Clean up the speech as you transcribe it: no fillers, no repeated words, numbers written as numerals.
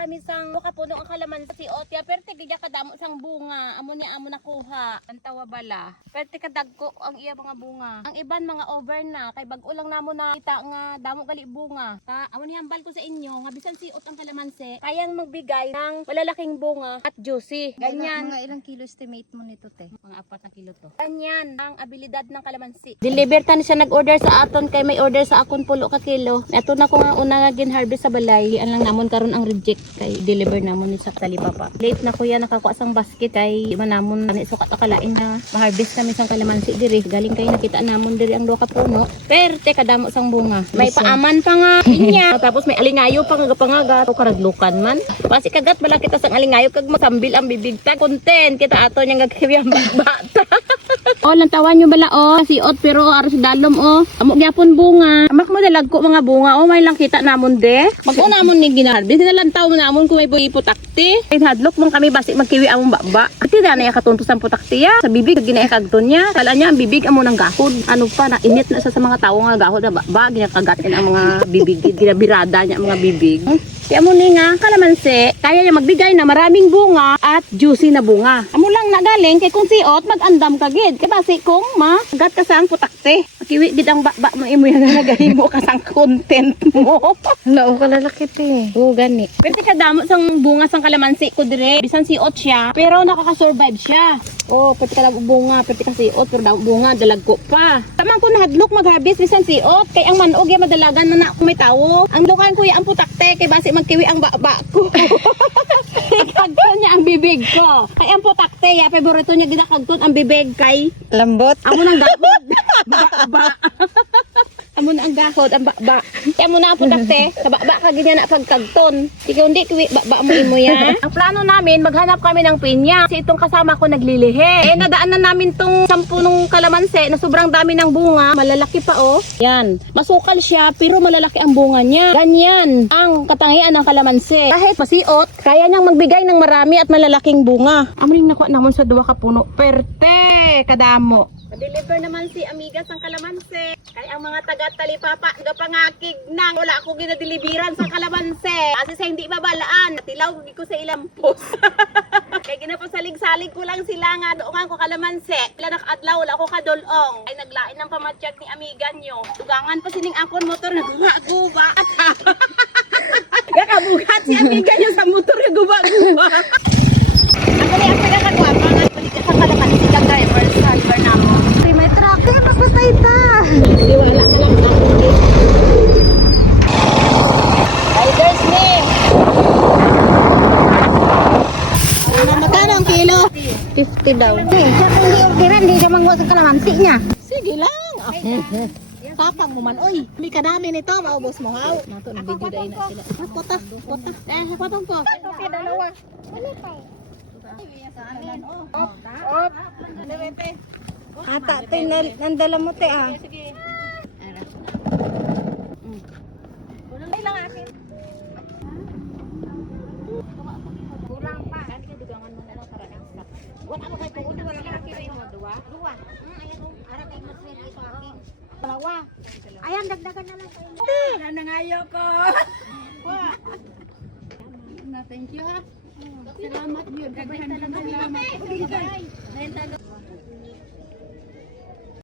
kami sang makapuno ang kalamansi otya. Perte gaya kadamo sang bunga. Amo ni amo nakuha. Ang tawa bala. Perte kadagko ang iya mga bunga. Ang iban mga over na. Kay bag-o lang namo na kita nga damo gali bunga. Amo ni hambal ko sa inyo. Nga bisan siot ang kalamansi. Kayang magbigay ng malalaking bunga at juicy. Ganyan. Mga ilang kilo estimate mo nito te? Mga 4 na kilo to. Ganyan ang abilidad ng kalamansi. Deliver ta ni siya nag-order sa aton kay may order sa akon 10 ka kilo. Ito na ko nga una nga gin-harvest sa balay. Ang lang namon karon ang reject kay deliver namon ni sa talipapa. Late na kuya nakakuha sang basket kay di man namon ani sukat akalain na ma-harvest kami sang kalamansi diri. Galing kay nakita namon diri ang 2 ka puno. Perte kadamo sang bunga. May paaman pa nga inya. Tapos may alingayo pa nga pangagat o karaglukan man. Basi kagat bala kita sang alingayo kag masambil ang bibig ta. Content kita ato nya gagawin bata. Oh, lantawan nyo bala oh. Siot pero aros dalom oh. Amo gyapon bunga. Amak mo dalag ko mga bunga oh. May lang kita namon de. Mag-o namon ni ginharvest na lantaw namon kung may buhi putakti. Kay hadlok mong kami basi magkiwi among baba. Ati na ya katuntos ang putakti ya. Sa bibig ginaya kagton niya. Kala niya ang bibig amo nang gahod. Ano pa na init na sa mga tawo nga gahod na baba. Ginakagatin ang mga bibig. Ginabirada niya ang mga bibig. Kaya mo ni nga kalamansi, kaya niya magbigay na maraming bunga at juicy na bunga. Amo lang nagaling kay kung siot mag-andam ka gid. Kay basi kung magat ka sang putakte. Kiwi gid ang bakba mo imo yan nagahimo ka sang content mo. Lao ka lalaki te. Oo gani. Pero ka damo sang bunga sang kalamansi ko dire. Bisan siot siya, pero nakaka-survive siya. Oh, pati ka lang bunga, pati ka siot, pero bunga dalag ko pa. Tamang ko nahadlok mag-harvest bisan siot, kay ang manog ya madalagan na ako may tawo. Ang lukan ko ya ang putakte kay basi magkiwi ang baba ko. Kagton niya ang bibig ko. Kay ang putakte ya favorito niya ginakagton ang bibig kay Lambot. amo nang gahod. Baba. Amo na ang gahod ang baba. Kay amo na ang putakte, sa baba ka ganyan na pagkagton. Ikaw hindi kiwi baba mo imo ya. Ang plano namin maghanap kami ng pinya. Kasi itong kasama ko naglilihi. Nadaanan namin tong 10 nung kalamansi na sobrang dami ng bunga. Malalaki pa oh. Yan. Masukal siya pero malalaki ang bunga niya. Ganyan ang katangian ng kalamansi. Kahit pasiot, kaya niyang magbigay ng marami at malalaking bunga. Amuling nakuha namon sa 2 ka puno. Perte kadamo. Ma-deliver naman si Amigas ng kalamansi. Kaya ang mga taga-talipapa, pangakig nang wala ako ginadeliveran sa kalamansi. Kasi sa hindi babalaan, natilaw ko sa ilang post. Kaya ginapasalig-salig ko lang sila nga doongan ko kalamansi. Wala nakadlaw, wala ako kadulong. Ay naglain ng pamatsyag ni Amiga nyo. Dugangan pa sining akon motor na guba-guba. Kakabugat si Amiga nyo sa motor na guba-guba. Ako na yung pinakagwa, mga palikat sa kalamansi kang driver sa driver na mo. May truck eh, magpatay ta. Wala ka lang ako. Riders ni. Magkano ang kilo? 50 daw. Hindi siya mangwa sa kalamansi niya. Sige lang. Tapang mo man, oy. Hindi ka namin ito, maubos mo haw. Nato na video dahil na sila. Kota. Patong ko. Okay, dalawa. Ata, nandala mo te ah. Sige. Ay lang akin. Kulang pa. Kani ka dugangan mo na lang para ang stock. Wala mo kay tuod, wala ka akin mo. Dua. Ayan o, ara kay mo swerte ito akin. Dalawa. Ayan, dagdagan na lang kayo. Nanangayo ko. Thank you ha. Salamat yun. Salamat.